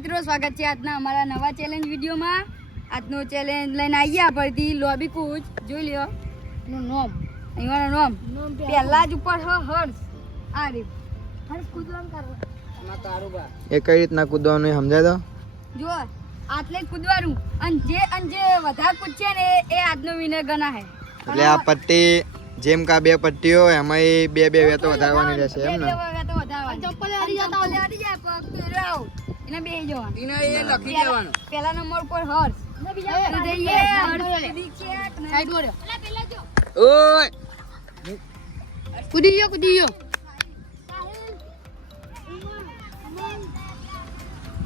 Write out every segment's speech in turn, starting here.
મિત્રો, સ્વાગત છે આજના અમારા નવા ચેલેન્જ વિડીયોમાં. આજનો ચેલેન્જ લઈને આવ્યા પરથી લોબી કૂચ જોઈ લ્યો નું નામ અહીંયાનો નામ પહેલા જ ઉપર હર્ષ આ રે હર્ષ કૂદવાનું કરો એમાં કારુબા એ કઈ રીતના કૂદવાનું સમજાય તો જો આટલે કૂદવાનું અને જે વધારે કૂદશે ને એ આજનો વિનર ગણા હે. એટલે આ પટ્ટી જેમ કા બે પટ્ટીઓ એમાં બે વેતો વધારવાની રહેશે એમ ને. ચપ્પલ હારી જાય પગ પેરાવ એને બેહી જવાનું એને એ લખી દેવાનું પહેલા નંબર પર હર્ષ ને બીજા પર જઈએ હર્ષ દીક્ષેક ને સાઈડ ઓરે પેલા જો ઓય કૂદી ગયો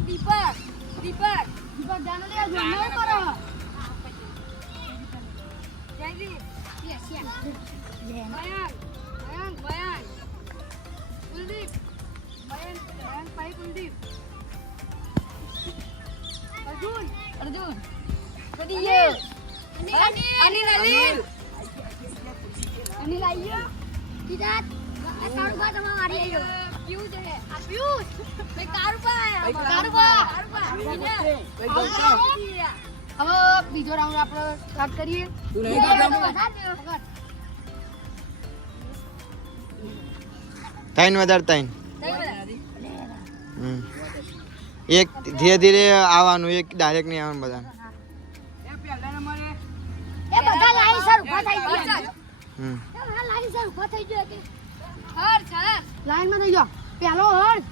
દીપક જાનો લે જો ન કરો જયજી બયાન કુલદીપ બયાન ભાઈ કુલદીપ અર્જુન કદી ये અનિલ આયો કિદાત કારુબા તમા મારી આયો પિયુષ હે પિયુષ મે કારુબા હવે બીજો રાઉન્ડ આપણે સ્ટાર્ટ કરીએ. તું નહીં ત્રણ વધાર ત્રણ એક ધીરે ધીરે આવવાનું એક ડાયરેક્ટ નહીં આવવાનું બધા. એ બધા લાઈન સર ઉભા થઈ ગયા બધા લાઈન સર ઉભા થઈ ગયા કે હર્ષ લાઈન માં થઈ ગયો પહેલો હર્ષ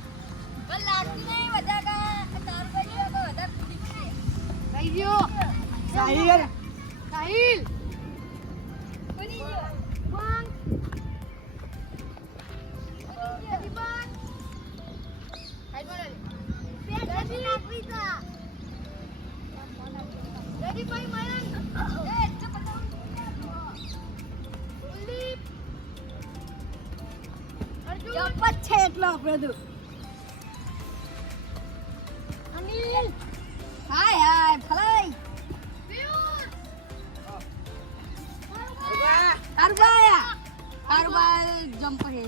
બલ લાગતી નહીં બધા કા તાર પડ્યો તો બધા કૂદી થઈ ગયો સાહિલ કૂદી ગયો વન રેડી ભાઈ મયન એ ચપટા કુલદીપ અર્જુન ચપટ છે એટલો આપણે તો અનિલ હાય ફલાઈ કારુબા જમ્પ હે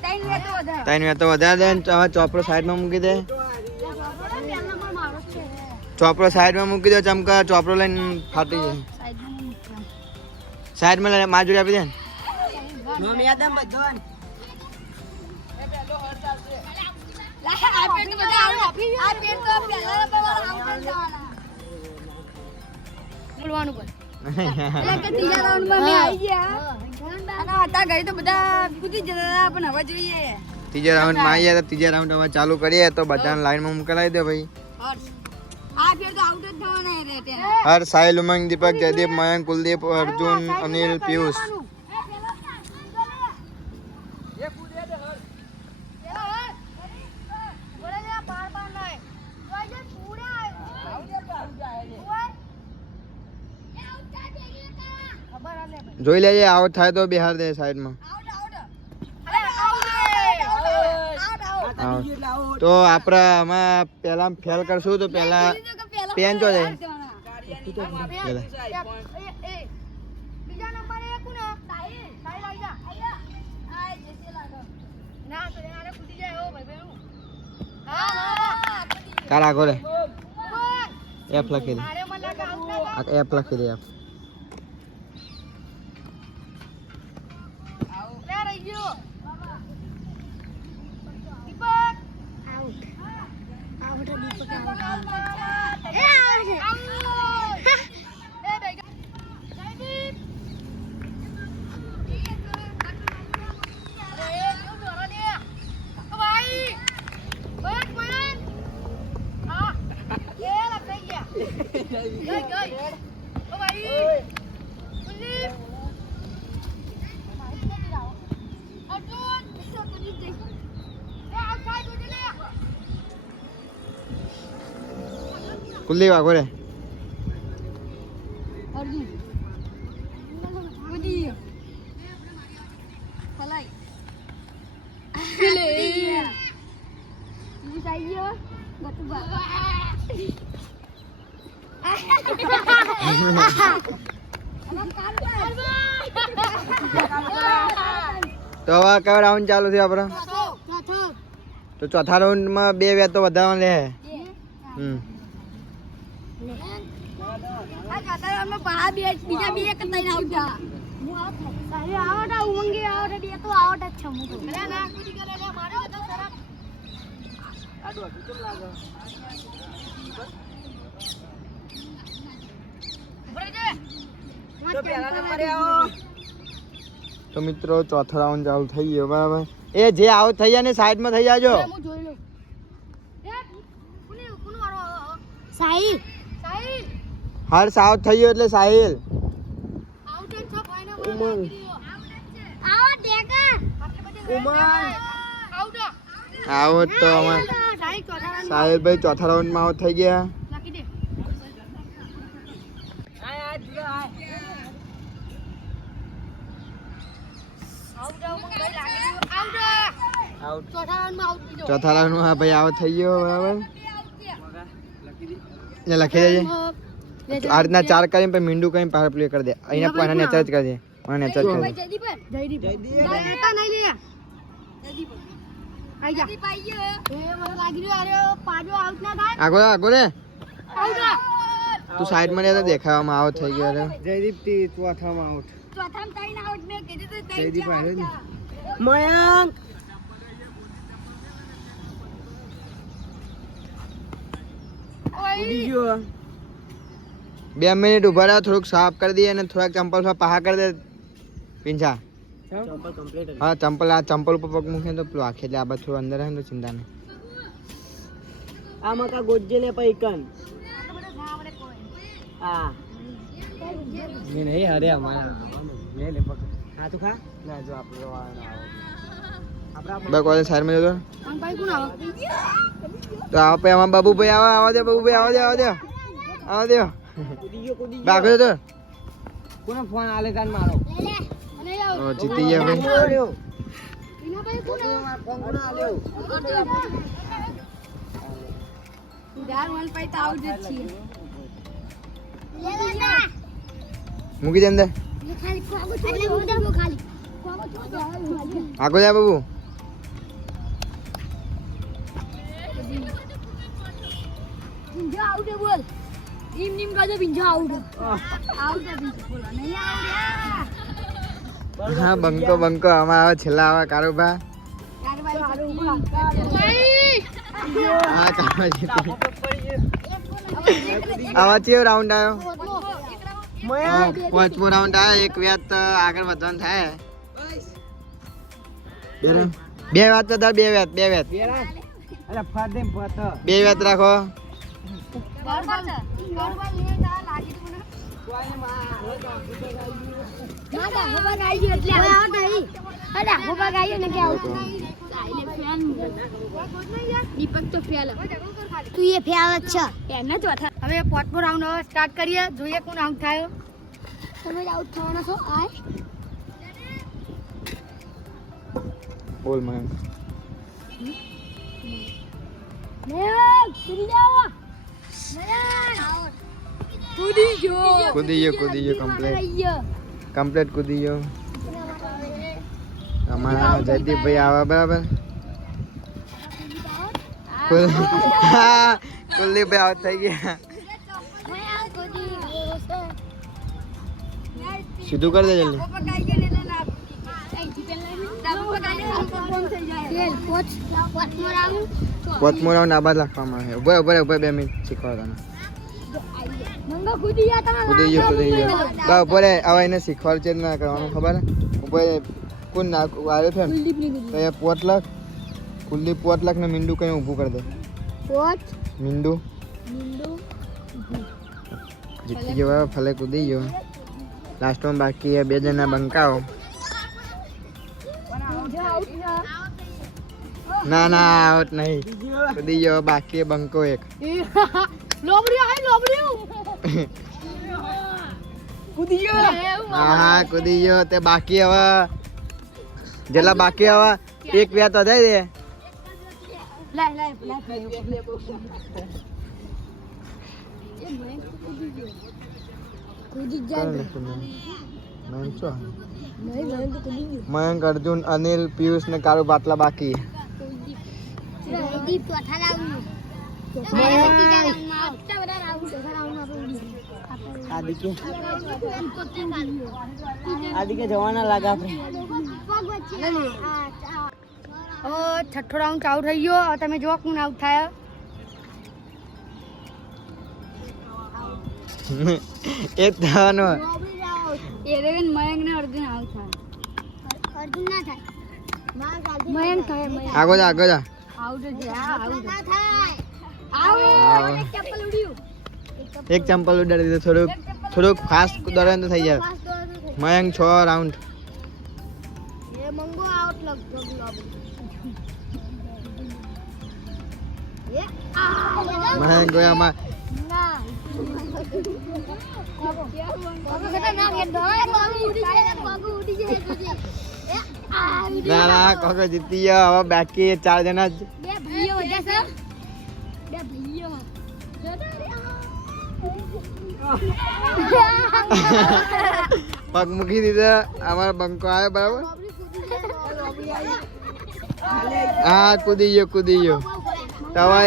ત્રણ વેતો વધારે દે ને હવે ચોપડો સાઈડમાં મૂકી દે. ચોપડો સાઈડમાં મૂકી દો ચમકા ચોપડો લઈને ફાટી જાય. સાઈડમાં લઈને માજુરી આપી દે ને. ત્રીજા રાઉન્ડ માં આવીએ તો ત્રીજા રાઉન્ડ હવે ચાલુ કરીએ તો બધાને લાઈનમાં મોકલાવી દે ભાઈ. હર સાહિલ ઉમંગ દીપક જયદીપ મયંક કુલદીપ અર્જુન અનિલ પિયુષ. જોઈ લેજે આઉટ થાય તો બિહાર દે સાઈડમાં. તો આપણે આમાં પહેલા ફેલ કરશું તો પહેલા પેન તો જાય બીજા નંબર એ કોને સાહિલ આવી જા આ જેસે લાગો ના તો આને કૂદી જાય હો ભાઈ હા કાર આગો રે એફ લખી દે આ એફ લખી દે એફ. કુલદીપ આગો રે અર્જુન કૂદી ફલાઈ તું સાઈયો ગતુબા તો હવે કયો રાઉન્ડ ચાલુ થયો આપણો? તો ચોથા રાઉન્ડમાં બે વેતો વધારવા લે. આ કાતરમાં પા બે બીજા બે એક તઈને આવતા હું આવત સારી આવટ ઉમંગે આવટ બે તો આવટ જ છે હું તો અરે ના કુદી કરે લે મારો તો ખરાબ આડો કેમ લાગે તો પહેલા નંબરે આવો તો મિત્રો ચોથો રાઉન્ડ ચાલુ થઈ ગયો બરાબર એ જે આઉટ થઈ જાય ને સાઈડમાં થઈ જાજો હું જોઈ લઉં કોને મારો સાહિલ સાહિલ હર્ષ આઉટ થઈ ગયો એટલે સાહિલ આઉટ જ છે ભાઈને આઉટ દેકા આઉટ આઉટ તો અમાર સાહિલભાઈ ચોથા રાઉન્ડમાં આઉટ થઈ ગયા લખી દે ચોથા રાઉન્ડમાં હા ભાઈ આઉટ થઈ ગયો બરાબર ને લખી દેજે આ રીતના 4 કરીને પછી મીંડું કરીને પાછળ પ્લે કરી દે અહીંયા પણ નેચર જ કરી દે મને નેચર કરી દે જયદીપ તા નહીં લે જયદીપ આઈ જા જયદીપ આઈ ગયો એ મને લાગી રહ્યો અરે પાજો આઉટ ના થાય આગો રે આઉટ તું સાઈડ માં રે તો દેખાવામાં આઉટ થઈ ગયો રે જયદીપ થી ચોથામાં આઉટ ચોથામાં તઈને આઉટ મે કીધું તો તઈને જયદીપ આવ્યો ને. મયંક ઉડી ગયો 2 મિનિટ ઉભા રહો થોડુંક સાફ કરી દઈએ અને થોડાક ચંપલ પર પાહા કરી દે પિંછા ચંપલ કમ્પ્લીટ હા ચંપલ ઉપર પગ મૂકે તો પેલું આખે એટલે આ બધું થોડું અંદર હે તો ચિંતા નહીં આમાં કા ગોજે ને પૈકન હા મે નહીં હરે અમારા મે લે પક હા તું ખા ના જો આપણો આપણા બે કોલેજ સાઈડમાં જતો આમ ભાઈ કોણ આવો તો આવો પે આમાં બાબુભાઈ આવો દે બાબુભાઈ આવો દે કૂદી ગયો બાગો તો કોનો ફોન આલે તાન મારો લે અને આવ ઓ જીતી ગયા ભાઈ આલ્યો ઇના ભાઈ કોણ ફોન કોનો આલ્યો ઉધાર મન પાઈ તો આઉટ જ છીએ લે ના મૂકી દે અંદર ये खाली कोगो छोड़े उधर वो खाली कोगो छोड़ આગો જા બાબુ बिंजा आउट है बोल टीम नीम का जो बिंजा आउट है बोला नहीं आउट હા બંકો આમાં આવે છેલ્લા આવે કારુભા હા કારો જીતી આવા ચેવો રાઉન્ડ આવ્યો પાંચમો રાઉન્ડ આવ્યો એક વ્યાત તો આગળ વધવાનું થાય બે વાત તો બે વ્યાત અરે ફાટ દે ફાટ બે વ્યાત રાખો દીપક તો ફેલ તું એ ફેલ જ છે એમને ચોથા હવે પોટમો રાઉન્ડ સ્ટાર્ટ કરીએ જોઈએ કોણ આઉટ થાય તમે આઉટ થવાના છો આય બોલ મને કૂદી ગયો કમ્પ્લીટ કૂદી ગયો અમારા જયદીપભાઈ આવા બરાબર કુલદીપભાઈ આઉટ થઈ ગયા સીધું કરી દે જલ્દી પાંચમો રાઉન્ડ આ બાદ લખવામાં આવે ઉભો 2 મિનિટ શીખવાડવાનું કૂદી ગયો બસ ઉભો રે હવે એને શીખવાડ છે ના કરવાનું ખબર હે ઉભો કોણ ના આવ્યો છે તો એ પોટ લખ કુલદીપ પોટ લખ ને મીંડું કઈ ઊભું કરી દે મીંડું જીતી ગયો ફલે કૂદી ગયો લાસ્ટમાં બાકી એ 2 જણા બંકાઓ ના આઉટ નહીં કૂદી ગયો બાકી બંકો એક હા કૂદી ગયો તે બાકી હવે જેટલા બાકી હવે એક વ્યાત વધારી દે મયંક અર્જુન અનિલ પિયુષ ને કારુ બાટલા બાકી આદિકે જવાના લાગે આપણે. છઠ્ઠો રાઉન્ડ ચાલુ થઈ ગયો. હવે તમે જો કોણ આઉટ થાય. એ થવાનો એરેન મયંક ને અર્જુન આઉટ થાય. અર્જુન ના થાય. મયંક થાય. આગળ જા આગળ જા. આઉટ જ આઉટ ચપ્પલ ઉડ્યું. એક ચંપલ ઉડાડી દીધું. થોડુંક ફાસ્ટ દોડવાનું તો થઈ જાય. મયંક 6 રાઉન્ડ. એ મંગો આઉટ લગભગ મયંક ગયા માં ના ના કોકો જીતી ગયો. હવે બાકી 4 જણા જ. બે ભાઈઓ વધ્યા છે. પગ મૂકી દીધો. અમારો બંકો આવ્યો બરાબર. હા કૂદી ગયો તો હવે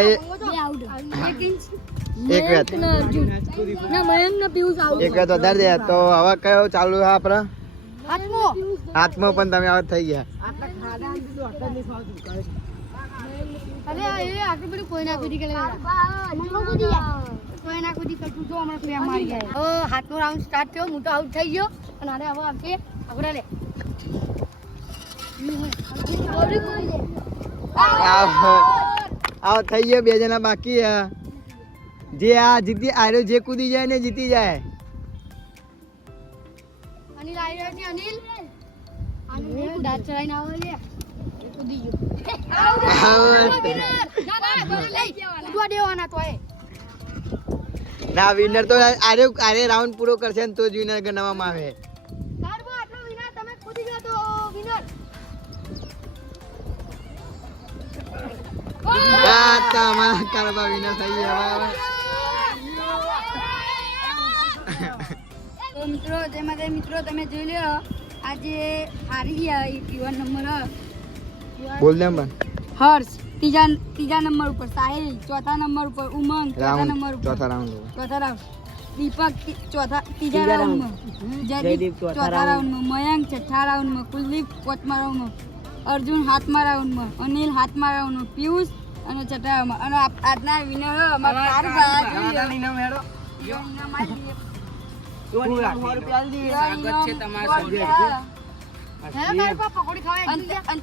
એક વેત વધારે દે. તો હવે કયો ચાલુ છે આપડે? હાથમાં પણ તમે આઉટ થઈ ગયા. હાથનો રાઉન્ડ સ્ટાર્ટ થયો. મોટો આઉટ થઈ ગયો અને હવે આવશે આગળ લે. આઉટ થઈ ગયો. 2 જણા બાકી છે. જે આ જીતી આર્યો જે કૂદી જાય ને જીતી જાય. અનિલ આવ્યો છે. અનિલ દાંત ચડાઈને આવો લે. કૂદી ગયો. ના વિનર તો આરે રાઉન્ડ પૂરો કરશે ને તો જ વિનર ગણવામાં આવે. તમે કૂદી ગયા તો વિનર. તમારા કારબા વિનર થઈ ગયા. તો મિત્રો તમે જોઈ લો આજે હારી ગયા. 1 નંબર બોલ દે પણ. હર્ષ ત્રીજા નંબર ઉપર, સાહિલ ચોથા નંબર ઉપર, ઉમંગ ચોથા નંબર ઉપર, ચોથા રાઉન્ડ. દીપક ત્રીજા રાઉન્ડમાં, જયદીપ ચોથા રાઉન્ડમાં, મયંક છઠ્ઠા રાઉન્ડમાં, કુલદીપ 5મા રાઉન્ડમાં, અર્જુન 7મા રાઉન્ડમાં, અનિલ 7મા રાઉન્ડમાં, પિયુષ અને 6થા રાઉન્ડમાં. અને આજના વિનર અમારા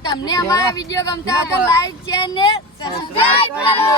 તમને અમારા વિડીયો ગમતા હોય તો લાઈક શેર ને સબસ્ક્રાઇબ કરો.